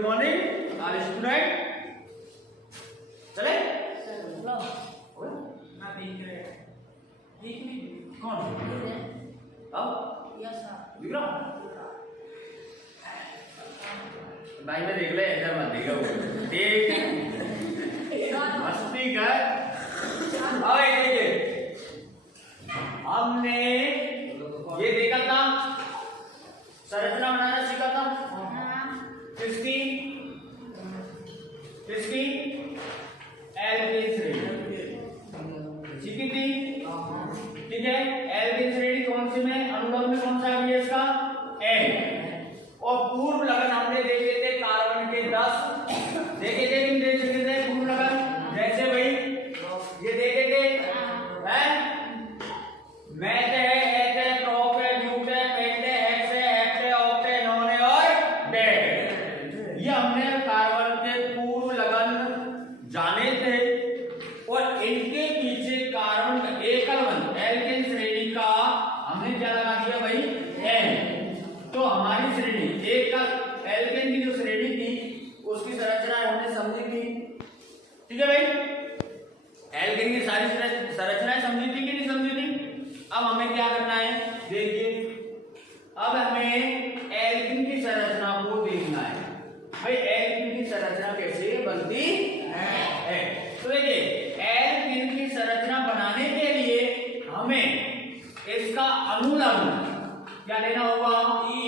Good morning all student. चले लो ना देख रहे देख नहीं कौन अब यस सर दिख रहा भाई मैं देख ले इधर मत देखो देख मस्ती कर। अब देखिए हमने ये देखा था संरचना बनाना सीखा था किसकी किसकी एल्केन श्रेणी सीखी थी। ठीक है एल्केन श्रेणी कौन सी में अनुलग्न में कौन सा है इसका एन और पूर्व लगन हमने देखे थे कार्बन के 10 देखे थे कि देख चुके थे पूर्व लगन जैसे भाई ये देखे थे हैं मैथ है एथ है प्रोप है ब्यूट है पेंट है हेक्स है हेप्ट है ऑक्ट है नॉन है और डेट। ये हमने कार्बन के पूर्व लगन जाने थे और इनके पीछे कार्बन का एकल बंध एल्केन श्रेणी का हमने क्या लगा दिया भाई एन। तो हमारी श्रेणी एकल एल्केन की जो श्रेणी थी उसकी संरचना हमने समझी थी। ठीक है भाई एल्केन की सारी संरचनाएं समझी थी कि नहीं समझी थी। अब हमें क्या करना है देखिए अब हमें एल्केन की संरचना को देखना है भाई एल्केन की संरचना कैसे बनती है। तो देखिए एल्केन की संरचना बनाने के लिए हमें इसका अनुलग्न क्या लेना होगा ई।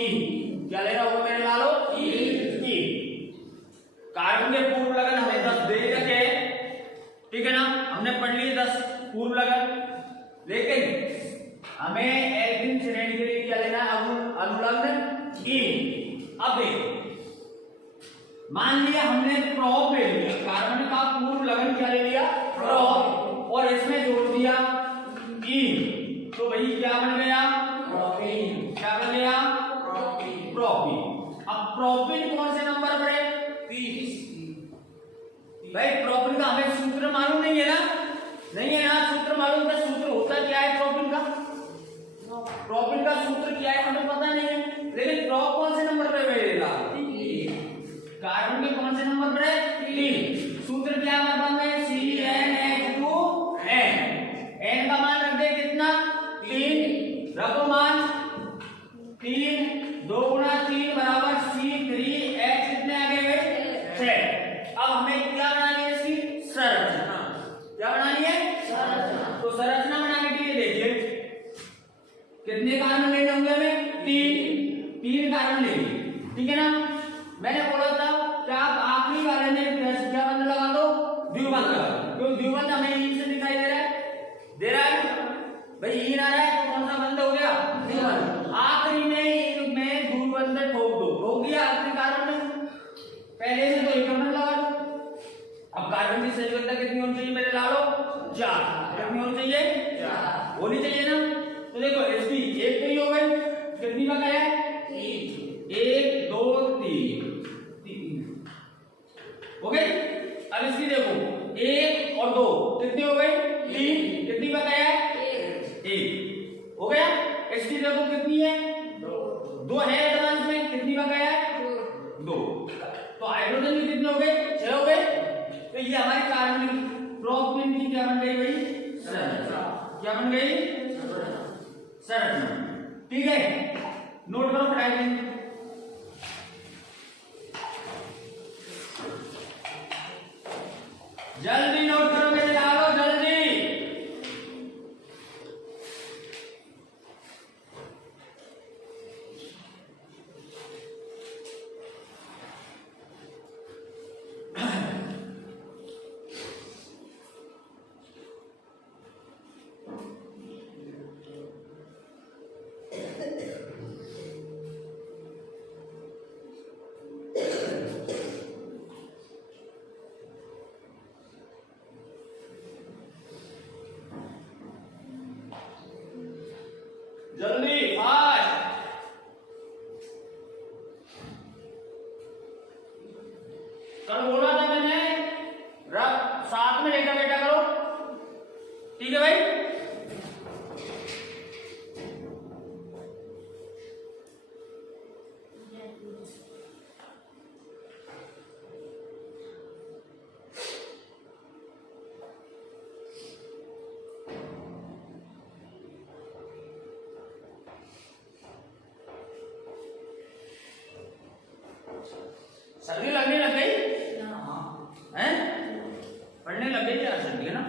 क्या लेना होगा मेरे लालो ई। कार्बन के पूर्व लगन हमें 10 दे रखे ठीक है ना हमने पढ़ लिए 10 पूर्व लगन लेकिन हमें एल्केन श्रेणी के लिए क्या लेना है अनुलग्न ई। अब मान लिया हमने प्रोप ले लिया कार्बन का पूर्व लगन क्या ले लिया प्रोप और इसमें जोड़ दिया ई तो भाई क्या बन गया प्रोपीन। क्या बन गया प्रोपीन। अब प्रोपीन कौन से नंबर पर है 30। भाई प्रोपीन का हमें सूत्र मालूम नहीं है ना सूत्र मालूम है सूत्र होता क्या है प्रोपीन का सूत्र क्या है हमें पता नहीं है लेकिन प्रोप कौन से नंबर पर रहेगा कार्बन के कौन से नंबर पर है 3। सूत्र क्या है हमारे पास में CnH2n n का मान रख दे कितना 3 रखो मान 3 2 गुना 3 बराबर C3H कितने आ गए 6। अब हमें क्या बनानी है इसकी संरचना। क्या बनानी है संरचना। तो संरचना बनाने के लिए देखिए कितने कार्बन लेने होंगे हमें 3 कार्बन लेंगे ठीक है ना। मैंने बोला था कि आप आखिरी वाले में क्या बंध लगा दो द्विबंध लगा दो क्योंकि द्विबंध हमें ई से दिखाई दे रहा है भाई ई आ रहा है तो कौन सा बंध हो गया द्विबंध। आखिरी में द्विबंध ठोक दिया आखिरी कार्बन में पहले से तो एक बंध लगा दो। अब कार्बन की संयोजकता कितनी होनी चाहिए मेरे लालो 4। कितनी होनी चाहिए 4 होनी चाहिए ना। तो देखो इसकी एक तो हो गई कितनी का क्या है 1 2 3 हो गई। अब इसकी देखो 1 और 2 कितनी हो गई 3 कितनी का क्या है 1 हो गया। इसकी देखो कितनी है 2 है एडवांस में कितनी का क्या है 2। तो हाइड्रोजन भी कितने हो गए 6 हो गए। तो ये हमारी कार्बन प्रोपीन की क्या बन गई भाई संरचना। क्या बन गई संरचना। ठीक है नोट करो फटाफट जल्दी नोट करो मेरे लालो जल्दी। जल्दी फास्ट कल बोला था मैंने साथ में लेकर बैठा करो ठीक है भाई। सर्दी लगने लग गई हैं? पढ़ने लग गई यार सर्दी है ना?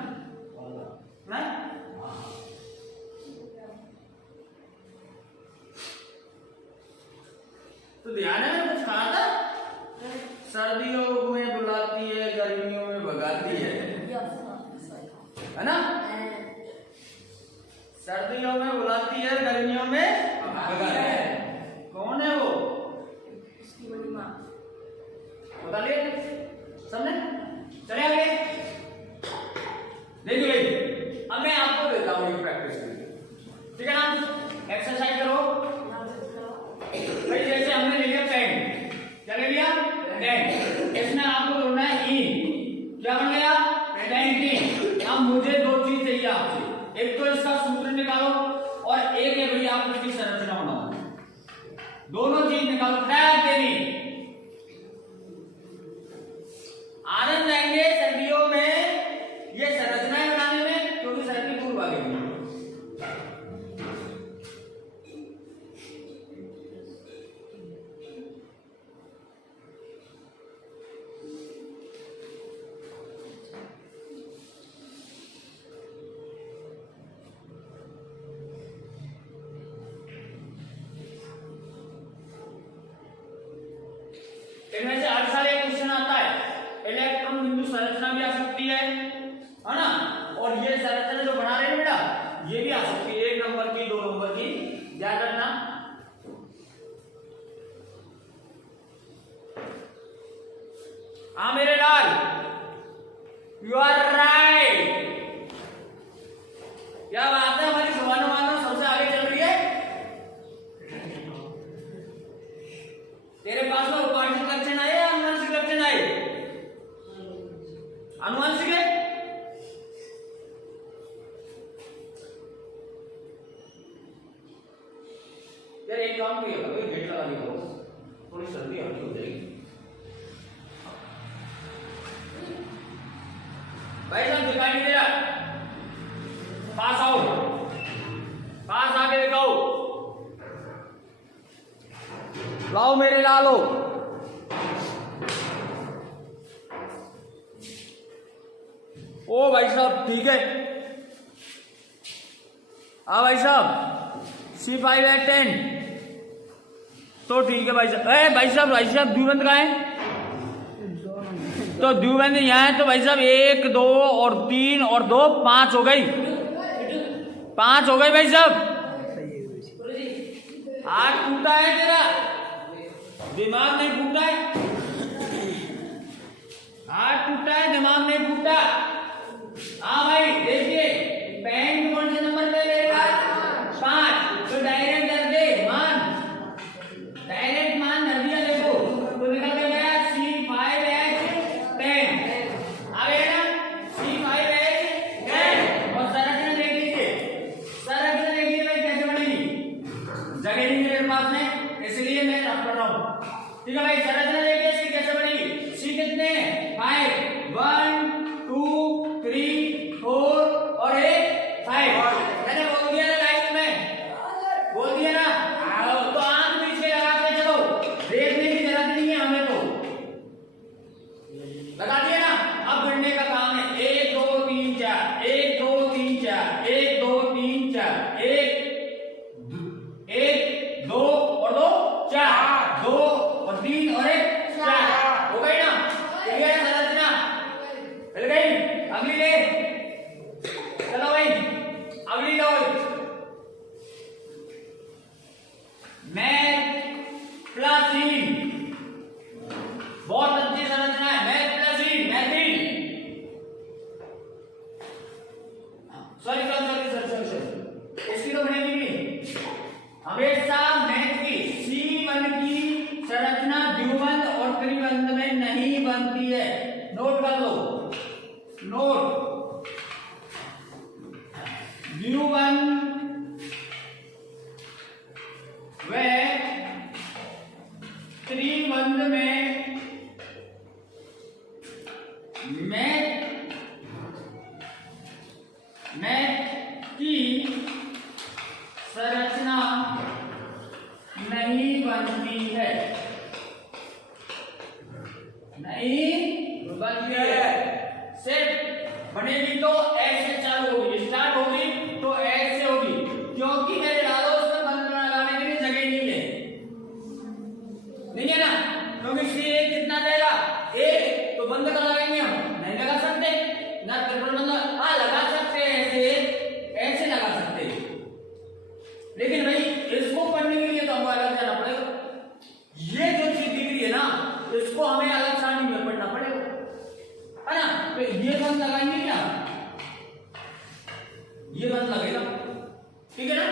तो ध्यान है कुछ कहा था? सर्दियों में बुलाती है, गर्मियों में भगाती है ना? सर्दियों में बुलाती है, गर्मियों में भगाती है। कौन है वो? उसकी बड़ी माँ। बता लिए सबने? चले आगे। देखिए भाई, अब मैं आपको देता हूँ एक प्रैक्टिस के लिए, ठीक है ना? एक्सरसाइज करो भाई। जैसे हमने ले लिया पेन, क्या ले लिया? पेन। इसमें आपको ढूंढना है ई, क्या बन गया? पेंटिंग। अब मुझे दो चीज चाहिए आपसे, एक तो इसका सूत्र निकालो और एक है भाई आप इसकी संरचना बनाओ। दोनों चीज निकालो, ट्रैक देनी। आनंद आएंगे सर्दियों में ये संरचनाएं बनाने में, क्योंकि सर्दी दूर भागेगी। इनमें से हर साल एक क्वेश्चन आता है, इलेक्ट्रॉन बिंदु संरचना भी आ सकती है ना? और ये संरचना जो बना रहे हैं बेटा, ये भी आ सकती है, 1 नंबर की, 2 नंबर की, ध्यान रखना। हाँ मेरे लाल, यू आर राइट। क्या बात है, हमारी शुभानुमानो सबसे आगे चल रही है। तेरे पास में उपार्जित लक्षण आए या अनुवांशिक लक्षण आए? अनुवांशिक है। यार एक काम करिएगा, गेट लगा दिया, थोड़ी सर्दी हल्की हो जाएगी। भाई साहब दिखाई नहीं दे रहा, पास आओ, पास आके दिखाओ, लाओ मेरे लालो। ओ भाई साहब ठीक है, भाई साहब C5 तो ठीक है भाई साहब। भाई साहब द्विबंध कहाँ है? तो द्विबंध यहाँ है, तो भाई साहब 1 2 और 3 और 2 5 हो गई, 5 हो गई भाई साहब। हाथ टूटा है तेरा, दिमाग नहीं फूटा है। हाथ टूटा है, दिमाग नहीं फूटा। हाँ भाई देखिए, पेन कौन से नंबर पे ले रहा है? 5। तो डायरेक्ट कर दे मान, डायरेक्ट मान धर दिया। देखो तो निकल के गया C5H10 आ गया ना, C5H10। और संरचना देख लीजिए, संरचना देखिए भाई कैसे बनेगी। जगह नहीं मेरे पास में, इसलिए मैं रख रहा हूँ, ठीक है भाई। संरचना देखिए इसकी कैसे बनेगी। सी कितने हैं? 5, 1 2 3 4 और 5। मैंने बोल दिया ना लाइफ में, बोल दिया ना। तो आंख बीच में लगा के चलो, देखने की जरूरत नहीं है हमें, तो लगा दिया ना। अब गिनने का काम है, 1 2 3 4, 1 2 3 4, 1 2 3 4, 1 2 और 2 4, 2 और 3 और 1 4 हो गई ना। ठीक है संरचना मिल गई। अगली ले, चलो भाई अगली लो। मैथ्लासीन, बहुत अच्छी संरचना है। मैथ्लासीन, मैथिल, सॉरी इसकी तो बनेगी नहीं हमेशा। मैथ की C1 की संरचना द्विबंध और त्रिबंध में नहीं बनती है, नोट कर लो, नोट। द्विबंध व त्रिबंध में मैथ की संरचना नहीं बनती है। नहीं बनती है। सेट बनेगी तो ऐसे चालू होगी, स्टार्ट होगी तो ऐसे होगी, क्योंकि मेरे डालो उसमें बंद लगाने के लिए जगह नहीं है ना, क्योंकि सी एक कितना जाएगा एक, तो बंद कर लगाएंगे हम, नहीं लगा सकते ना, ट्रिपल बंद हाँ लगा सकते हैं, ऐसे लगा सकते हैं, लेकिन भाई इसको पढ़ने के लिए तो हमको अलग जाना पड़ेगा। ये जो चीज दिख रही है ना, इसको हमें अलग सारणी में पढ़ना पड़ेगा, है ना। तो ये बंद लगाएंगे क्या, ये बंद लगेगा, ठीक है ना,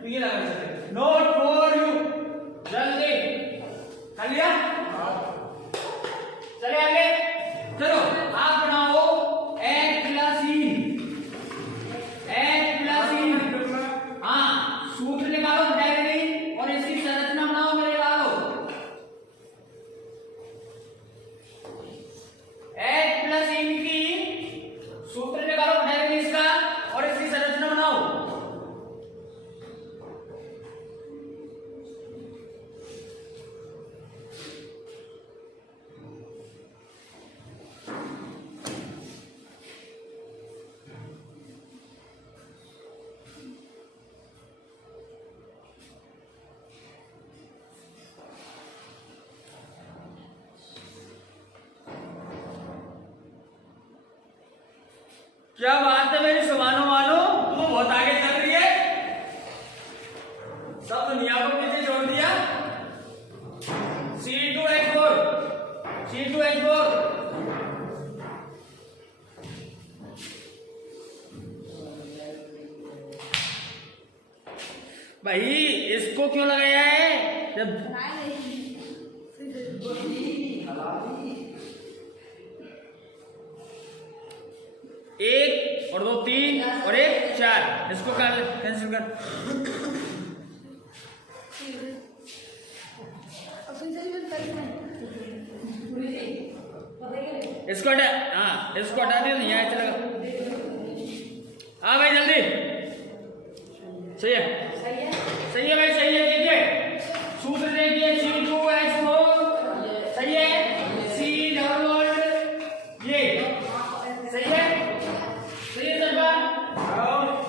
तो ये लगा सकते। नोट फॉर यू, जल्दी कर लिया, चले आगे, चलो आप बनाओ एच प्लस ई, हाँ सूत्र निकालो डायरेक्टली और इसकी संरचना बनाओ, मेरे डालो एच प्लस ई की सूत्र निकालो डायरेक्टली इसका और इसकी संरचना बनाओ। क्या बात है मेरी सुबानो वालो, तू बहुत आगे चल रही है, सब दुनिया को पीछे छोड़ दिया। C2H4 भाई इसको क्यों लगाया है, जब एक और दो तीन और एक चार, इसको कैंसिल कर, इसको हटा, हाँ इसको हटा दिया, नहीं आया चलेगा, हाँ भाई जल्दी, सही है भाई, सही है, देखिए सूत्र देखिए C2H4 सही है, C डबल बॉन्ड ये सही है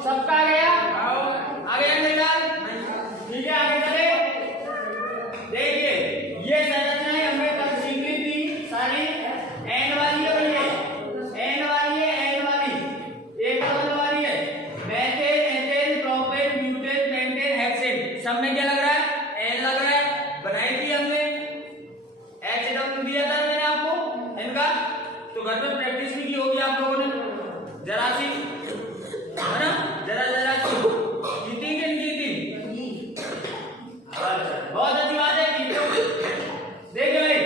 सबका आ गया मेरा, ठीक है आगे चले। देखिए ये संरचनाएं हमने कल सीखी थी सारी, एन वाली है भैया, एन वाली एक डबल वाली है, methane ethane propane butane pentane hexane, सब में क्या लग रहा है एन लग रहा है, बनाई थी हमने, HW दिया था मैंने आपको इनका, तो घर में प्रैक्टिस भी की होगी आप लोगों ने जरा सी, है ना, जरा जीती कि नहीं जीती, बहुत अच्छी बात है, देखिए भाई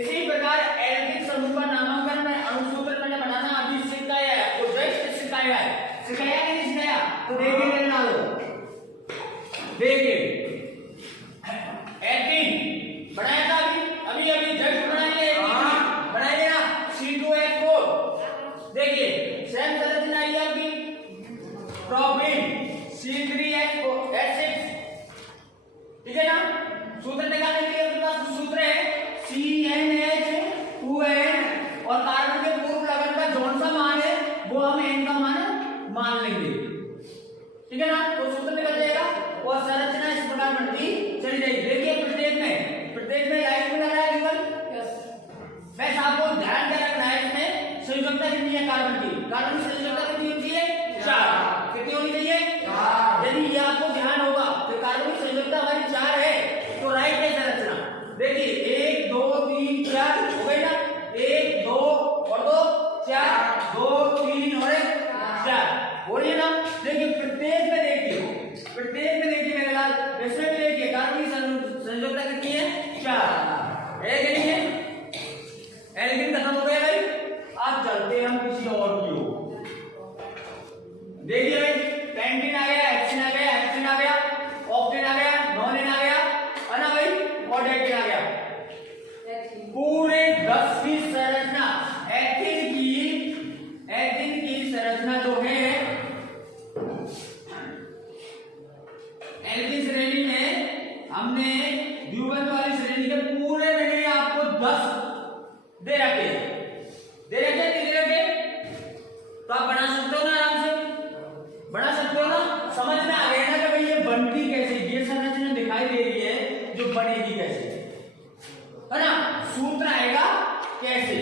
इसी प्रकार एल्किन समूह का नामांकन में अणुसूत्र मैंने बनाना अभी सिखाया है आपको, जस्ट सिखाया कि नहीं सिखाया, तो देखिए मेरे नालो, देखिए 18 बनाया था अभी जस्ट बनाइए ना, C2H4 देखिए सेम संरचना आई आपकी, प्रोपेन C3H6, ठीक है ना, सूत्र निकालने के लिए अपने पास सूत्र है CnH2n और कार्बन के पूर्व लगन का कौन सा मान है वो हम n का मान लेंगे, ठीक है ना, तो सूत्र निकल जाएगा और संरचना इस प्रकार बनती चली जाएगी। देखिए प्रत्येक में लाइट में लग रहा है केवल, वैसे आपको ध्यान क्या रखना है, इसमें संयोजकता कितनी है कार्बन की संयोजकता कितनी होती है 4, कितनी होनी चाहिए 4, यदि ये आपको ध्यान होगा तो कार्बन की संयोजकता हमारी 4 है, तो राइट है संरचना, देखिए 1 2 3 4 हो गई ना, 1 2 और 2 4, 2 3 और 1 4 हो रही है ना। देखिए प्रत्येक में देखिए मेरे लाल, इसमें भी देखिए कार्बन की संयोजकता कितनी है 4 है कि नहीं है, एल्किन खत्म हो गया भाई, अब चलते हैं हम किसी और की ओर, देखिए दे रखे तो आप बना सकते हो ना, आराम से बना सकते हो ना। समझ में आ गया ना कि भाई ये बनती कैसे, ये संरचना दिखाई दे रही है जो बनेगी कैसे, है ना। सूत्र आएगा कैसे,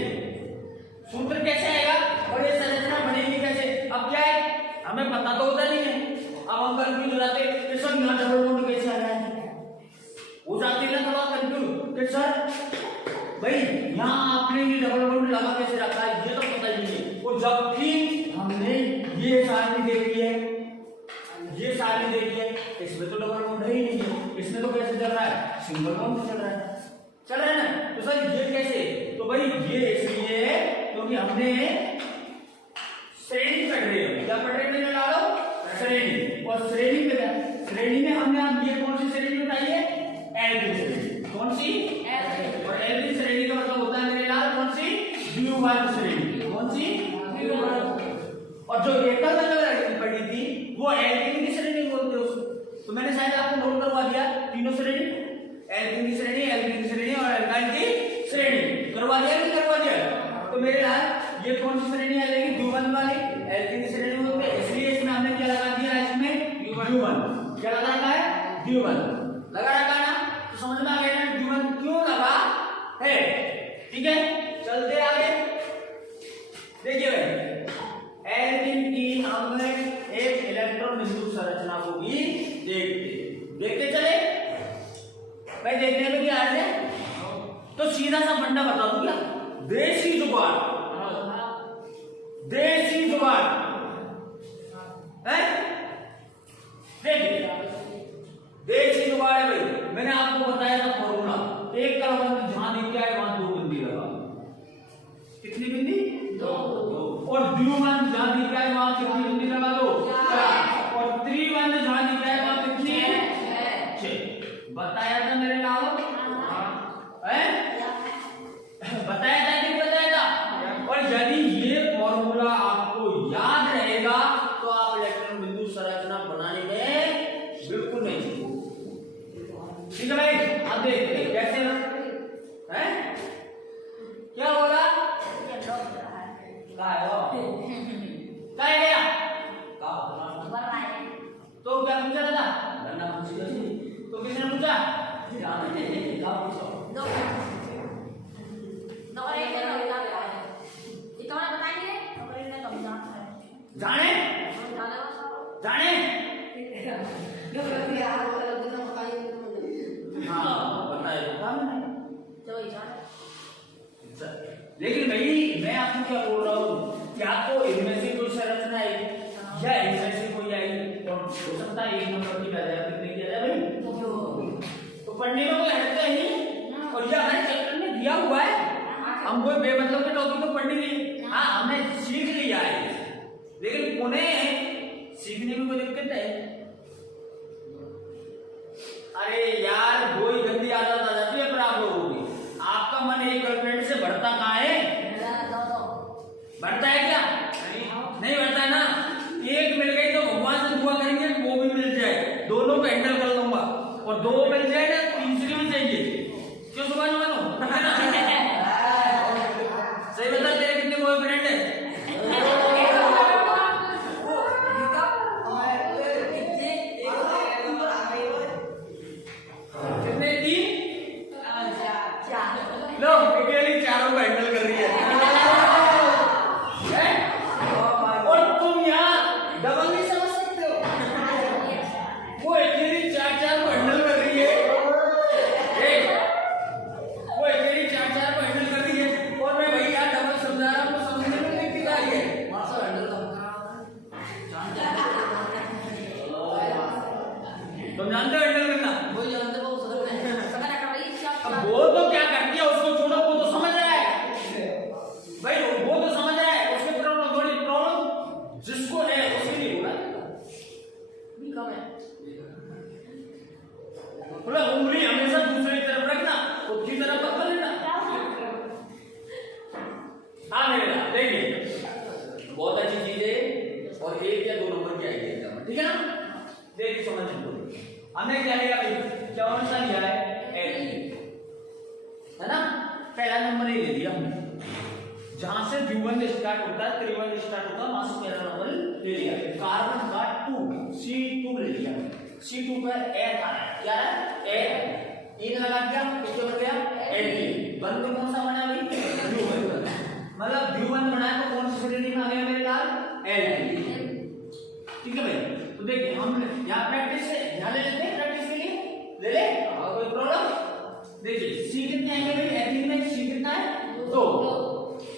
सूत्र कैसे आएगा और ये संरचना बनेगी कैसे। अब क्या है, हमें पता तो होता नहीं है, अब हम कंफ्यूज हो जाते कि सर यहाँ डबल बॉन्ड कैसे आ रहा है, हो जाते हैं ना थोड़ा कंफ्यूज कि सर भाई यहाँ आपने ये डबल बॉन्ड लगा कैसे रखा है, ये तो पता ही नहीं है। और जबकि हमने ये सारणी देखी है, ये सारणी देखी है, इसमें तो डबल बॉन्ड ही नहीं है, इसमें तो कैसे चल रहा है, सिंगल बॉन्ड चल रहा है ना। तो सर ये कैसे, तो भाई ये इसलिए क्योंकि हमने श्रेणी पढ़ रहे हैं, क्या पढ़ रहे हैं मेरे लालो, श्रेणी। और श्रेणी में हमने अब ये कौन सी श्रेणी बताई है, एल श्रेणी। कौन सी, और एल श्रेणी का मतलब होता है मेरे लाल कौन सी, द्विघात श्रेणी। कौन सी, द्विघात। और जो एकल में पढ़ी थी वो एल्किन की श्रेणी बोलते हैं उसको। तो मैंने शायद आपको नोट करवा दिया तीनों श्रेणी, एल्किन की श्रेणी, एल्किन की श्रेणी और एल्काइल की श्रेणी करवा दिया, नहीं करवा दिया। तो मेरे लाल ये कौन सी श्रेणी आ जाएगी, द्विबंध वाली, एल्किन की श्रेणी बोलते हैं। इसलिए इसमें हमने क्या लगा दिया, इसमें द्विबंध। क्या लगा रखा है, द्विबंध लगा रखा है ना। तो समझ में आ गया ना द्विबंध क्यों लगा है, ठीक है। चलते आगे, देखिए भाई एल्किन की हम एक इलेक्ट्रॉन बिंदु संरचना को भी देखते चले भाई। देखने में क्या आ रहा है, तो सीधा सा फंडा बता दूं क्या, देसी जुगाड़ है, देखिए देसी जुगाड़ है भाई। मैंने आपको बताया था फॉर्मूला, एक कलबंद जहां दिख गया है वहां दो बिंदी लगा, कितनी बिंदी, दो। और द्विबंध जहां दिख गया है वहां कितनी बिंदी लगा दो, चार। और त्रिबंध जहां दिख गया है वहां कितनी है, छह। बताया था मेरे लाल है, बताया था कि बताया था। और यदि ये फॉर्मूला आपको याद रहेगा तो आप इलेक्ट्रॉन बिंदु संरचना बनाने में बिल्कुल नहीं, ठीक है भाई। आप देखते हैं कैसे है, क्या बोला, तो क्या पूछा था, तो किसने पूछा, जाने जाने हाँ बताए लेकिन भाई मैं आपको क्या बोल रहा हूँ, क्या तो इनमें से कोई संरचना आएगी या इनमें से कोई आएगी, तो हो सकता है एक नंबर की बजाय कितने की आ जाए भाई, तो पढ़ने में कोई हटता ही नहीं। और ये हमारे चैप्टर में दिया हुआ है, हम कोई बेमतलब के टॉपिक को पढ़ने नहीं, हाँ हमने सीख लिया है, लेकिन उन्हें सीखने में कोई दिक्कत है। अरे यार वही गंदी आदत आ जाती है पर आप लोगों की, आपका मन एक गर्लफ्रेंड से बढ़ता कहाँ है, बढ़ता है क्या, नहीं बढ़ता है ना। एक मिल गई तो भगवान से दुआ करेंगे वो भी मिल जाए, दोनों को हैंडल कर लूंगा, और दो मिल जाए ना तीसरी भी चाहिए, क्यों सुभान मानो सही बता, तेरे कितने बॉयफ्रेंड है, कितने, तीन, लो अकेली चारों को हैंडल कर रही है। और तुम यहाँ डबल नहीं समझ सकते हो, वो अकेली चार को हैंडल कर रही है, वो अकेली चार को हैंडल कर रही है, और मैं भाई यहाँ डबल समझा रहा हूँ, समझने में दिक्कत आ रही है, तुम जानते हो हैंडल करना, वही जानते हो। अब वो तो क्या करती है उसको छोड़ो, वो तो समझ रहा है भाई, वो तो समझ रहा है, उसके प्रॉब्लम थोड़ी प्रॉब्लम जिसको है उसके लिए होगा, बोला उंगली हमेशा दूसरी तरफ रखना, खुद की तरफ मत लेना। हाँ मेरे ना देखिए बहुत अच्छी चीज है, और एक या दो नंबर की आएगी एग्जाम, ठीक है ना। देखिए समझ हमने क्या लिया भाई, कौन सा लिया है, है ना। पहला नंबर ही ले लिया हमने, जहां से द्विबंध स्टार्ट होता है, त्रिबंध स्टार्ट होता है, वहां से पहला नंबर ले लिया। कार्बन का 2 C2 ले लिया, C2 पर H आ रहा है, क्या है H, इन लगा दिया, किसके बन गया H। बंध कौन सा बना भाई, द्विबंध, मतलब द्विबंध बनाया तो कौन सी श्रेणी में आ गया मेरे लाल, L। ठीक है भाई, तो देखिए हम यहाँ प्रैक्टिस से ध्यान ले लेते हैं, प्रैक्टिस के लिए ले ले, कोई प्रॉब्लम। देखिए C कितने आएंगे भाई, एथिलीन में C कितना है 2,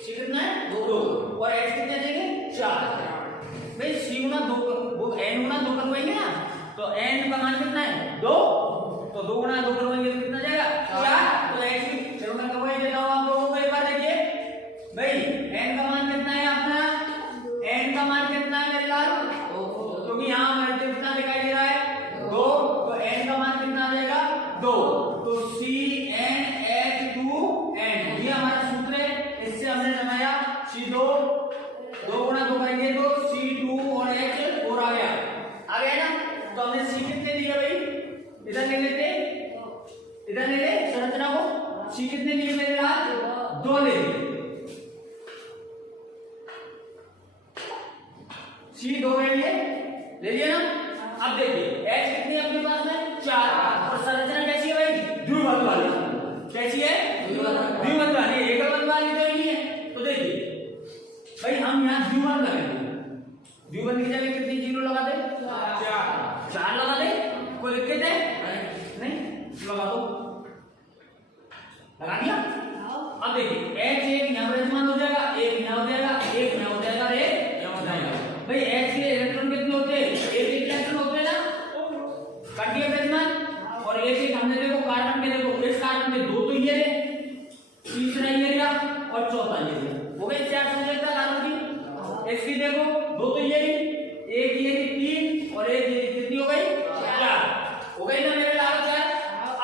C कितना है 2, और H कितने देंगे 4। भाई C गुना 2 वो N गुना 2 करवाएंगे ना, तो N का मान कितना है 2, तो 2 गुना 2 करवाएंगे तो कितना जाएगा 4। तो H की चलो मैं करवा देता हूँ आप लोगों को, एक बार देखिए भाई N का मान कितना है अपना, N का मान कितना है मेरे लाल, क्योंकि यहाँ हमारे कितना दिखाई दे रहा है 2, तो N का मान कितना आ जाएगा 2, तो CnH2n ये हमारा सूत्र है, इससे हमने लगाया C2, 2 गुना 2 करेंगे तो C2 और H 4 आ गया ना। तो हमने C कितने लिए भाई, इधर ले लेते, इधर ले ले संरचना को, C कितने लिए मेरे लाल 2 ले C 2 ले लिए ना। अब देखिए H कितनी है अपने पास में 4, और संरचना कैसी है भाई द्विबंध वाली, कैसी है द्विबंध वाली, एकल बंध वाली तो नहीं है। तो देखिए भाई हम यहाँ द्विबंध लगाएंगे, द्विबंध की जगह कितनी जीरो लगा दे 4 लगा दे, कोई दिक्कत है नहीं, लगा दो, लगा दिया। अब देखिए H एक यहाँ विराजमान हो जाएगा, एक यहाँ हो जाएगा, एक यहाँ हो जाएगा, एक यहाँ हो जाएगा। भाई H के इलेक्ट्रॉन कितने होते हैं, एक इलेक्ट्रॉन होते हैं ना, काटिए विराजमान, और एक हमने देखो कार्बन के, देखो इस कार्बन में 2 तो ये है, तीसरा ये लिया और चौथा ये लिया, हो गए 4 संयोजकता कार्बन की। इसकी देखो 2 तो ये एक ये 3 और एक ये कितनी हो गई 4, हो गई ना मेरे लाल 4।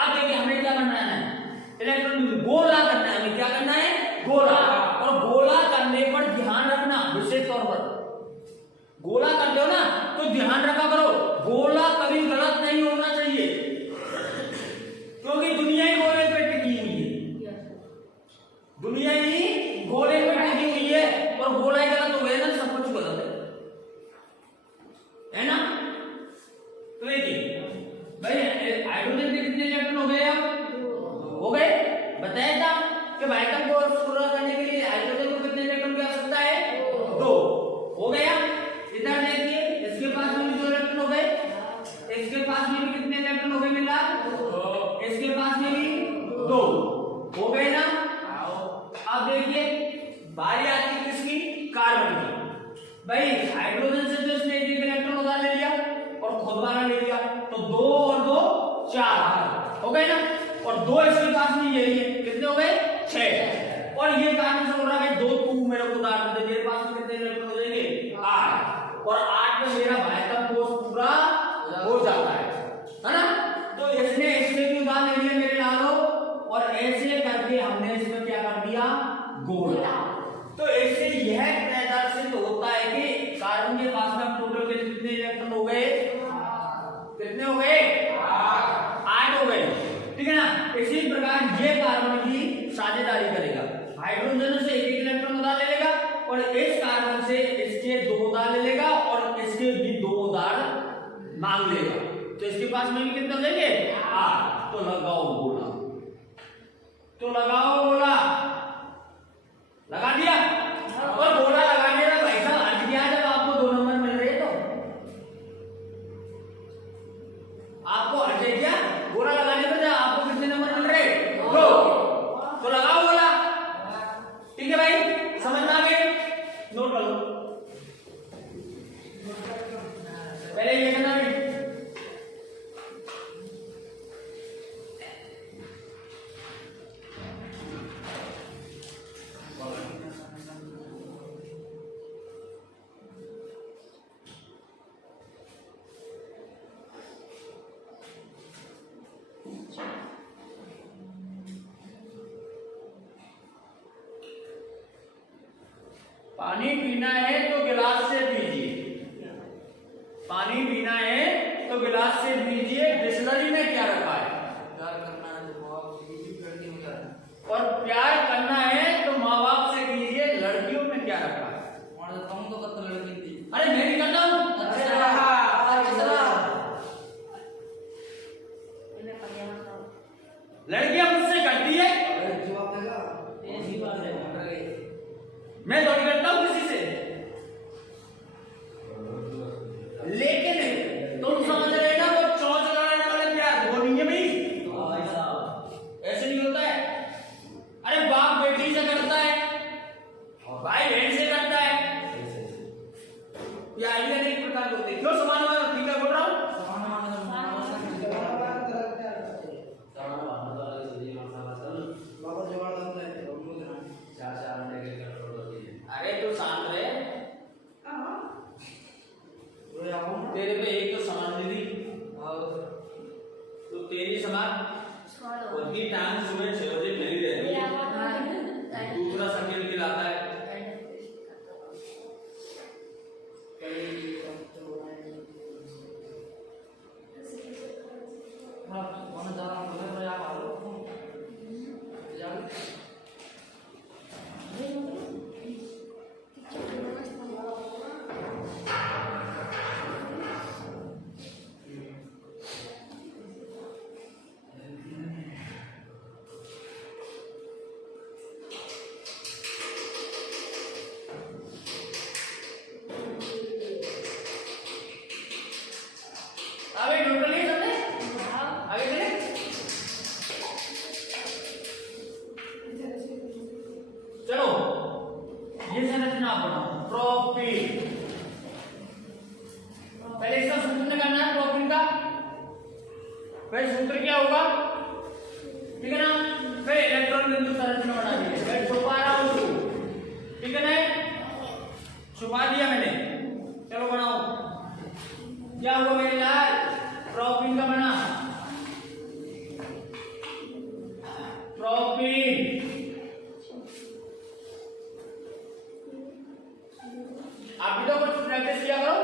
अब देखिए हमें क्या करना है, इलेक्ट्रॉन गोला करना है, हमें क्या करना है गोला, और गोला करने पर ध्यान रखना विशेष तौर पर, गोला करते हो ना तो ध्यान रखा करो गोला कभी गलत नहीं होना चाहिए, क्योंकि दुनिया ही गोले पे टिकी हुई है, दुनिया ही गोले पे टिकी हुई है, और गोला ही गलत हो गया ना सब कुछ गलत है ना। तो देखिए भाई हाइड्रोजन के कितने इलेक्ट्रॉन हो गए, अब हो गए, बताया था कि वाइटम को पूरा करने के लिए हाइड्रोजन को कितने इलेक्ट्रॉन की आवश्यकता है 2, हो गया। इधर देखिए इसके पास में भी 2 इलेक्ट्रॉन हो गए, इसके पास में भी कितने इलेक्ट्रॉन हो गए मिला, इसके पास में भी 2 हो गए ना। अब देखिए बारी आती है किसकी, कार्बन की। भाई हाइड्रोजन से तो इसने एक इलेक्ट्रॉन उधार ले लिया और खुद वाला ले लिया, तो 2 और 2 4 हो गए ना, और 2 इसके पास में ये लिए कितने हो गए 6, और ये कार्बन से बोल रहा है 2 तू मेरे को उधार दे, मेरे पास में कितने इलेक्ट्रॉन हो जाएंगे 8, और 8 में मेरा वाइटम कोष पूरा हो जाता है ना। तो इसने इससे भी उधार ले लिया मेरे लालों, और ऐसे करके हमने इसमें क्या कर दिया गोला। तो इससे यह प्रदर्शित होता है कि कार्बन के पास में टोटल कितने इलेक्ट्रॉन हो गए, कितने हो गए 8 हो गए, ठीक है ना। इसी प्रकार ये कार्बन की साझेदारी करेगा, हाइड्रोजन से एक इलेक्ट्रॉन उधार ले लेगा, और इस कार्बन से इसके 2 उधार ले लेगा, और इसके भी 2 उधार मांग लेगा, तो इसके पास में भी कितना देंगे 8। तो लगाओ गोला, तो लगाओ गोला, लगा दिया, और गोला लगाने का भाई साहब अर्थ क्या है, जब आपको 2 नंबर मिल रहे हैं तो आपको अर्थ है क्या, गोला लगाने पर जब आपको कितने नंबर मिल रहे 2, तो लगाओ गोला, ठीक है भाई, समझ में आ गए, नोट कर लो पहले ये करना है। पानी पीना है तो गिलास से पीजिए, पानी पीना है तो गिलास से पीजिए, बिस्लरी में क्या रखा है, प्यार करना है तो और प्यार ये संरचना आप बनाओ प्रोपीन। पहले इसका सूत्र निकालना है प्रोपीन का। फिर सूत्र क्या होगा, ठीक है ना। फिर इलेक्ट्रॉन बिंदु संरचना बना दी, फिर छुपा रहा हूं उसको, ठीक है ना, छुपा दिया मैंने। चलो बनाओ, क्या हुआ मेरे लाल, प्रोपीन का बना प्रोपीन। आप भी तो कुछ प्रैक्टिस किया करो।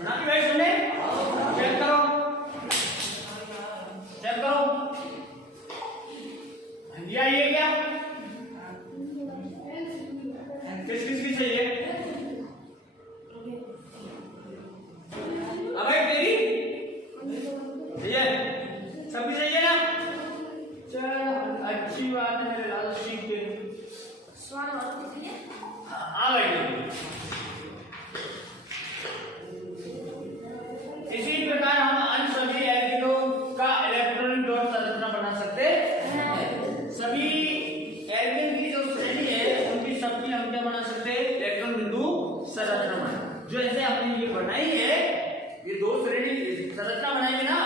बना के भाई सुने, चेक करो, चेक करो। ये क्या किस किस की सही है? अब भाई तेरी सही है, सबकी सही है ना। चल अच्छी बात है मेरे लाल सीख के सवाल और कीजिए। आ गई। इसी प्रकार हम अन्य सभी एल्किनों का इलेक्ट्रॉनिक डॉट संरचना बना सकते हैं। सभी एल्किन की जो श्रेणी है उनकी सबकी हम क्या बना सकते हैं, इलेक्ट्रॉन बिंदु संरचना बना। जो ऐसे आपने ये बनाई है, ये दो श्रेणी संरचना बनाएंगे ना,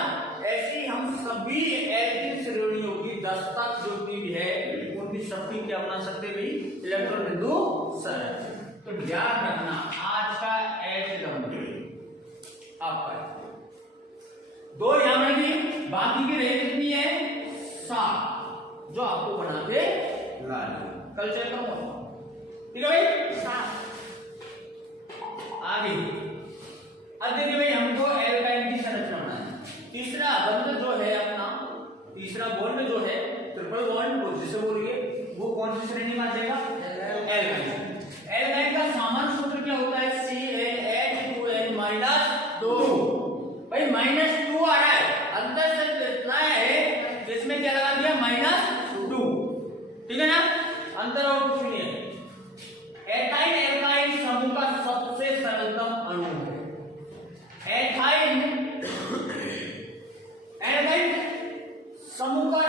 ऐसी हम सभी एल्किन श्रेणियों की 10 तक जो भी है उनकी सबकी क्या बना सकते हैं भाई, इलेक्ट्रॉन बिंदु संरचना। तो ध्यान रखना आज का एच आपका 2 यहाँ बनेगी, बाकी की रही कितनी है 7, जो आपको बना के ला कल चेक करूंगा, ठीक है भाई। 7 आगे। अब देखिए भाई हमको एल्काइन की संरचना बनाना है। तीसरा बंध जो है अपना, तीसरा बॉन्ड जो है ट्रिपल बॉन्ड जिसे बोलिए, वो कौन सी श्रेणी में आ जाएगा, एल्काइन। एल्काइन का सामान्य सूत्र क्या होता है, CaH2n -2। भाई -2 आ रहा है, अंदर से इतना है जिसमें क्या लगा दिया -2, ठीक है ना, अंतर और कुछ नहीं है। एथाइन एल्काइन समूह का सबसे सरलतम अणु है। एथाइन एल्काइन समूह का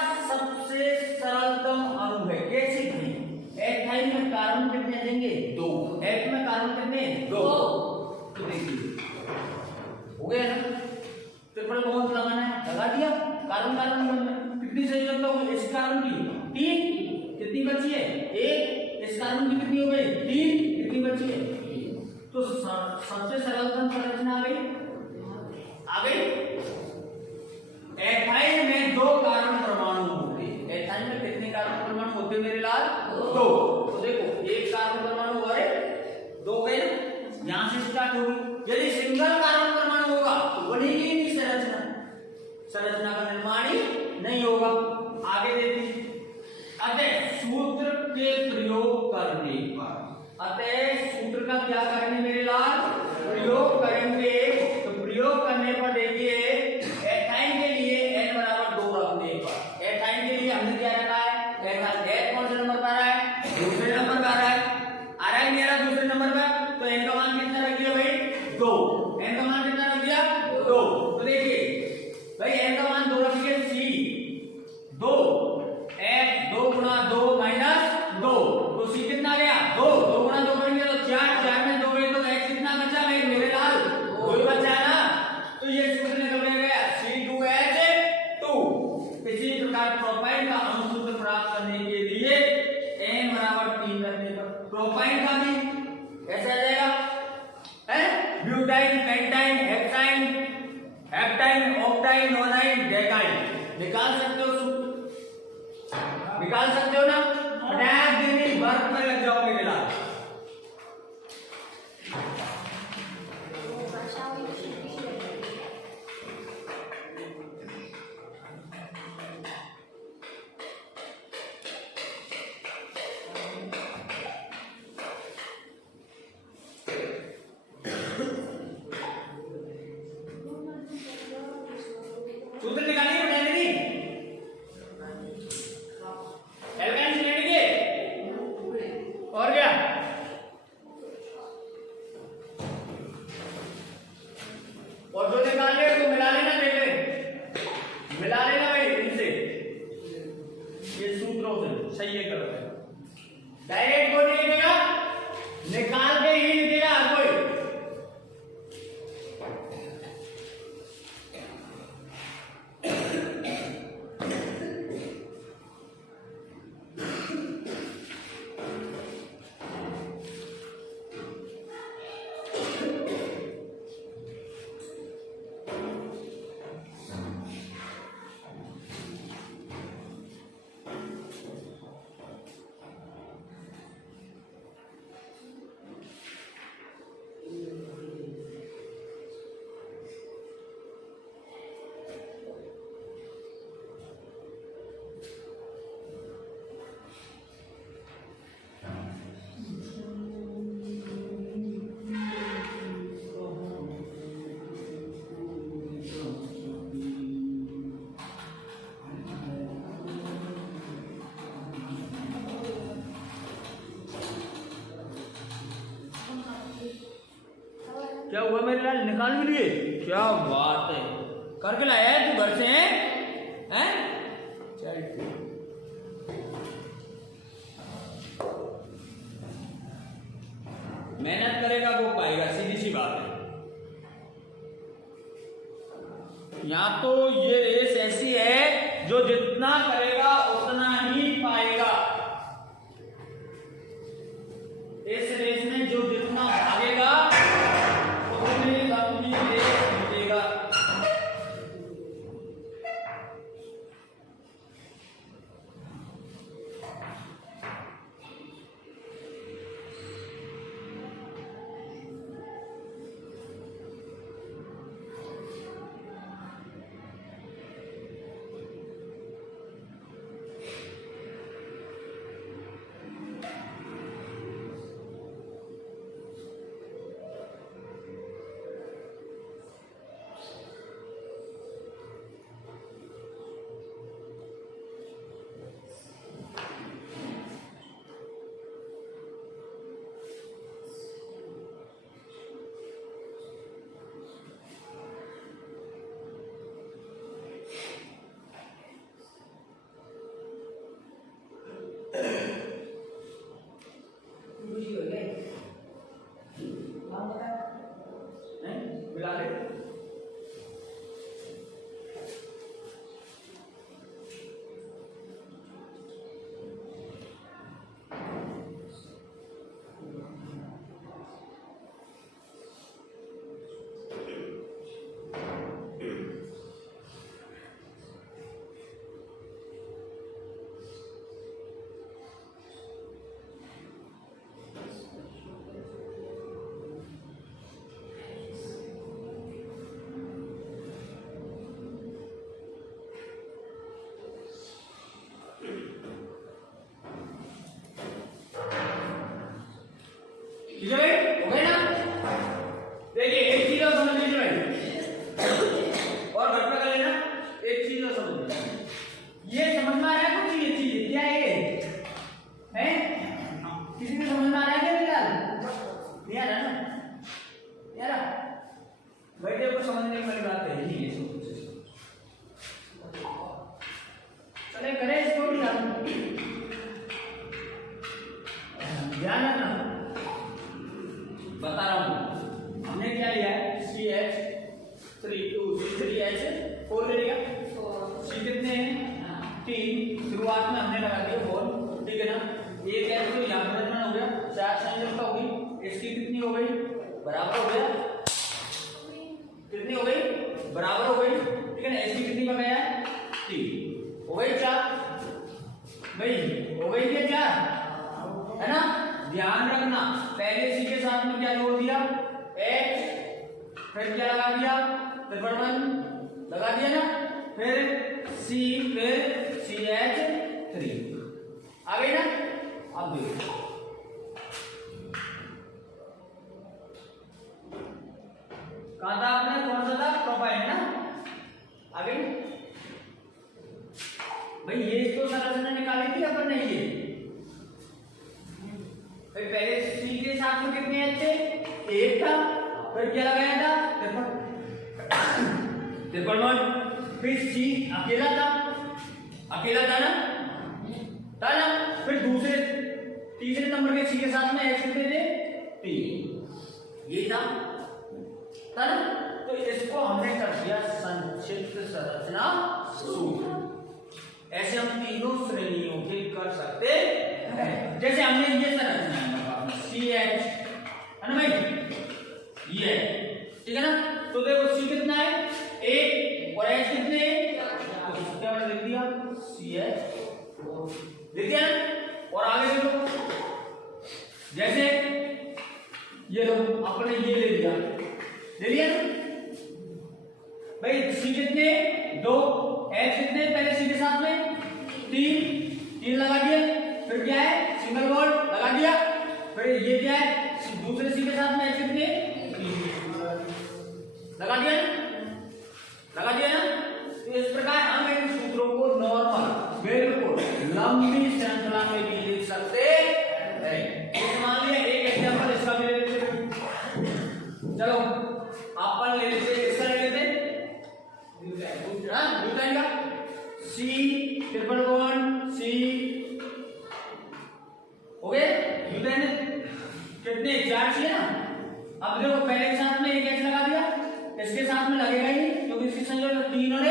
बचेंगे 2। F में कार्बन कितने 2। तो देखिए हो गया ना, ट्रिपल बॉन्ड लगाना है, लगा दिया। कार्बन कार्बन में कितनी सही लगता है इस कार्बन की 3, कितनी बची है 1, इस कार्बन की कितनी हो गई 3, कितनी बची है 1। तो सबसे सरलतम संरचना आ गई। एथाइन में 2 कार्बन परमाणु होते हैं। एथाइन में कितने कार्बन परमाणु होते हैं मेरे लाल 2। तो देखो एक कार्बन परमाणु और 2 गए ना, यहां से स्टार्ट होगी। यदि सिंगल कार्बन परमाणु होगा तो बनेगी नहीं संरचना, संरचना का निर्माण ही नहीं होगा। आगे देखिए, अतः सूत्र के प्रयोग करने पर, अतः सूत्र का क्या करेंगे मेरे लाल प्रयोग करेंगे। तो प्रयोग करने पर देखिए एथाइन के लिए n बराबर 2 रखने पर, एथाइन के लिए हमने क्या रखा है, एथाइन कौन से नंबर पर आ रहा है, दूसरे नंबर पर आ रहा है मेरा दूसरे नंबर पर। तो n का मान कितना रख दिया भाई 2, n का मान कितना रख दिया 2। तो देखिए भाई n का मान 2 रख दिया, c 2 f 2 गुणा 2 माइनस 2, तो c कितना आ गया 2, 2 गुणा 2 करेंगे तो 4, 4 में 2 गए तो x कितना बचा भाई मेरे लाल 2 ही बचा है ना। तो ये सूत्र निकल गया C2H2। इसी प्रकार प्रोपाइन का अणु सूत्र प्राप्त करने के लिए n बराबर 3 रखने पर प्रोपाइन का भी ऐसा आ जाएगा है, ब्यूटाइन पेंटाइन हेप्टाइन हेप्टाइन ऑक्टाइन नोनाइन डेकाइन। निकाल सकते हो सूत्र, निकाल सकते हो ना, फटाक देने वर्क में लग जाओ मेरे लाल। सूत्र निकालिए बताइए नहीं, एल्काइन श्रेणी के और क्या और जो निकाल ले तो मिला लेना, देख ले मिला लेना भाई इनसे, ये सूत्रों से सही है गलत है डायरेक्ट कोई नहीं लिखेगा, निकाल के ही लिखेगा हर कोई। क्या हुआ मेरे लाल, निकाल भी लिए, क्या बात है, करके लाया है तू घर से हैं? चल मेहनत करेगा वो पाएगा, सीधी सी बात है। यहाँ तो ये रेस ऐसी है जो जितना करेगा उतना ही पाएगा। इस रेस में जो जितना भागेगा उतनी अपनी रेस जीतेगा। टी शुरुआत में हमने लगा दिया बॉल, ठीक है ना। एक है तो यहाँ पर हो गया, 4 संयोजकता होगी, इसकी कितनी हो गई, बराबर हो गया, कितनी हो गई, बराबर हो गई, ठीक है ना। इसकी कितनी बन गया, टी हो गई 4 भाई, हो गई क्या 4, है ना। ध्यान रखना पहले सी के साथ में क्या जोड़ दिया, H, फिर क्या लगा दिया, ट्रिपल वन लगा दिया ना, फिर C, फिर CH3 आ गई ना। अब देखो कहा था आपने, कौन सा था, प्रोपाइन ना, आ गई भाई। ये तो संरचना निकाली थी अपन ने, ये भाई पहले सी के साथ में कितने एच थे, एक था, फिर क्या लगाया था, ट्रिपल वन, फिर सी अकेला था ना, फिर दूसरे तीसरे नंबर के सी के साथ में एच कितने थे, 3, ये था ना। तो इसको हमने कर दिया संक्षिप्त संरचना सूत्र। ऐसे हम तीनों श्रेणियों के कर सकते हैं। जैसे हमने ये संरचना सी एच है ना भाई, ये ठीक है ना। तो देखो सी कितना है, 1 और एच कितने, तो क्या मैंने लिख दिया, सी एच लिख दिया ना। और आगे देखो, जैसे ये लो अपने ये ले लिया ना भाई, सी कितने 2, एच कितने, पहले सी के साथ में 3 लगा दिया, फिर क्या है सिंगल बॉन्ड लगा दिया, फिर ये क्या है दूसरे सी के साथ में एच कितने, 3 लगा दिया ना। तो इस प्रकार हम इन सूत्रों को नॉर्मल बिल्कुल लंबी श्रृंखला में भी लिख सकते हैं। मान लिया एक एग्जांपल इसका भी ले लेते हैं, चलो अपन ले लेते हैं, इसका ले लेते हैं ब्यूटाइन का, सी ट्रिपल बॉन्ड सी हो गए ब्यूटाइन कितने 4 चाहिए ना। अब देखो पहले के साथ में एक एच लगा दिया, इसके साथ में लगेगा ही नहीं क्योंकि इसकी संख्या 3 और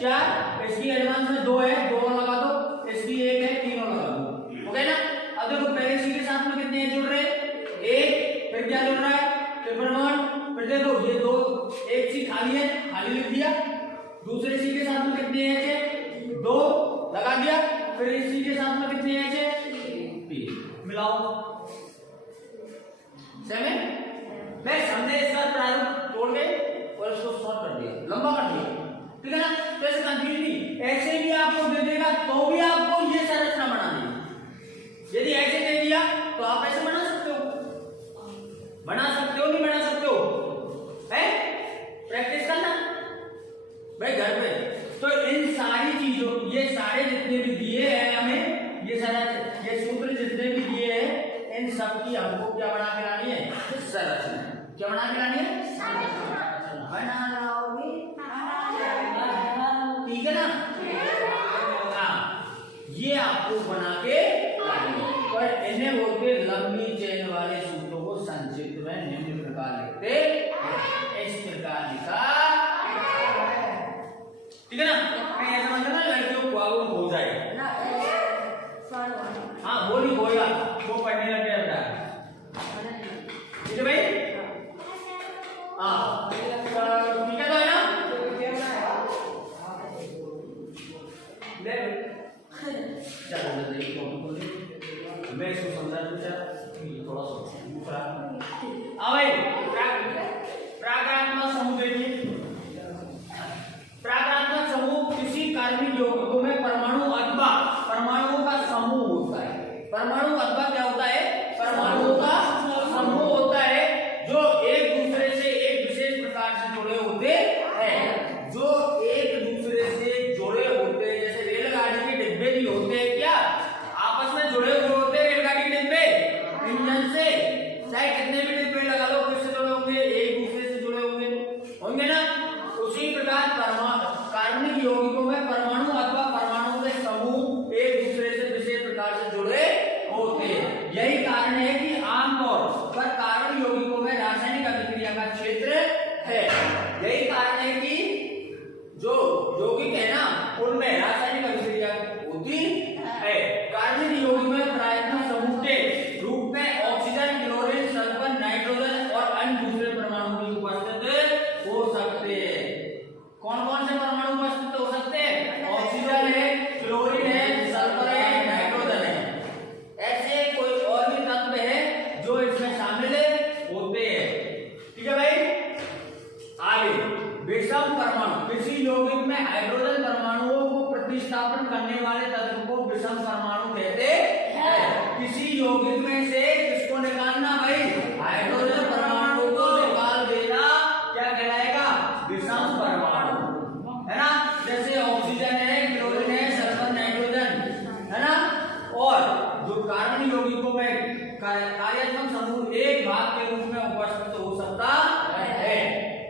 4, इसकी एडवांस में 2 है, 2 लगा दो, इसकी 1 है, 3 लगा दो, हो गया ना। अब देखो पहले सी के साथ में कितने जुड़ रहे, 1, फिर क्या जुड़ रहा है ट्रिपल बॉन्ड, फिर देखो ये 2, एक सी खाली है, खाली लिख दिया, दूसरे सी के साथ में कितने एच है, 2 लगा दिया, फिर इस सी के साथ में कितने एच है, 3 मिलाओ, सही है। मैं हमने इसका प्रारूप तोड़ के और इसको शॉर्ट कर दिया, लंबा कर दिया, ठीक है ना। तो ऐसे कंफ्यूज नहीं, ऐसे भी आपको दे देगा तो भी आपको ये संरचना बनानी है। यदि ऐसे दे दिया तो आप ऐसे बना सकते हो, नहीं बना सकते हो, है प्रैक्टिस करना भाई घर पे। तो इन सारी चीजों, ये सारे जितने भी दिए हैं हमें, ये सूत्र जितने भी दिए हैं, इन सब की हमको क्या बना के लानी है, संरचना। क्या बना के लानी है, ठीक है ना। हाँ ये आपको बना के लानी है। और इन्हें बोलते लंबी चेन वाले सूत्रों को संक्षिप्त में निम्न प्रकार लिखते, इस प्रकार लिखा, ठीक है ना। कहीं ऐसा मतलब ना लड़कियों को आगे हो जाएगा, हाँ वो नहीं बोलेगा, वो पढ़ने लग गया, ठीक है भाई। हाँ ठीक है, तो है ना, ले चलो मैं इसको समझा थोड़ा सा भाई। प्रागात्मक समूह देखिए, प्रागात्मक समूह किसी कार्बनिक यौगिकों में परमाणु अथवा परमाणुओं का समूह होता है। परमाणु अथवा क्या होता है, परमाणुओं का समूह होता है जो एक दूसरे से एक विशेष प्रकार से जुड़े होते हैं, जो एक दूसरे से जुड़े होते हैं। जैसे रेलगाड़ी के डिब्बे भी होते हैं, क्या आपस में जुड़े हुए होते हैं रेलगाड़ी के डिब्बे, इंजन से चाहे कितने भी डिब्बे लगा लो, किससे जुड़े होंगे, एक दूसरे से जुड़े होंगे ना। उसी प्रकार कार्बनिक यौगिकों में परमाणु अथवा परमाणुओं के समूह एक दूसरे से विशेष प्रकार से जुड़े होते हैं। यही कारण है कि आमतौर पर कार्बनिक यौगिकों में रासायनिक अभिक्रिया का क्षेत्र है। यही कारण है कि जो यौगिक है ना, उनमें रासायनिक अभिक्रिया वाले तत्व को विषम परमाणु कहते हैं। किसी यौगिक में से किसको निकालना भाई, हाइड्रोजन परमाणु को निकाल देना क्या कहलाएगा, विषम परमाणु, है ना। जैसे ऑक्सीजन है, क्लोरीन है, सल्फर, नाइट्रोजन, है ना। और जो कार्बन यौगिकों में कार्यात्मक समूह एक भाग के रूप में उपस्थित हो सकता है,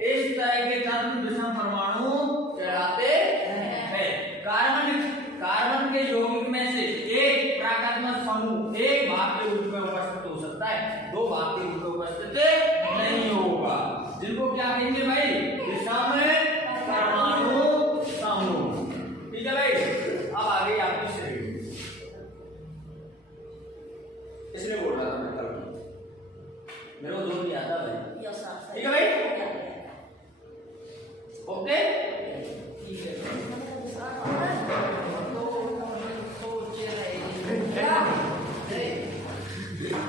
इस तरह के तत्व विषम परमाणु कहलाते हैं। कार्बन के यौगिक में से एक प्राकृतिक समूह एक भाग के रूप में उपस्थित हो सकता है, दो भाग के रूप में उपस्थित नहीं होगा, जिनको क्या कहेंगे भाई, विषम परमाणु समूह। ठीक है भाई। अब आगे आपकी श्रेणी, इसने बोल रहा था मैं कल, मेरे को जोर नहीं आता भाई। Yes sir. ठीक है भाई, ओके। ठीक है। ठीक है।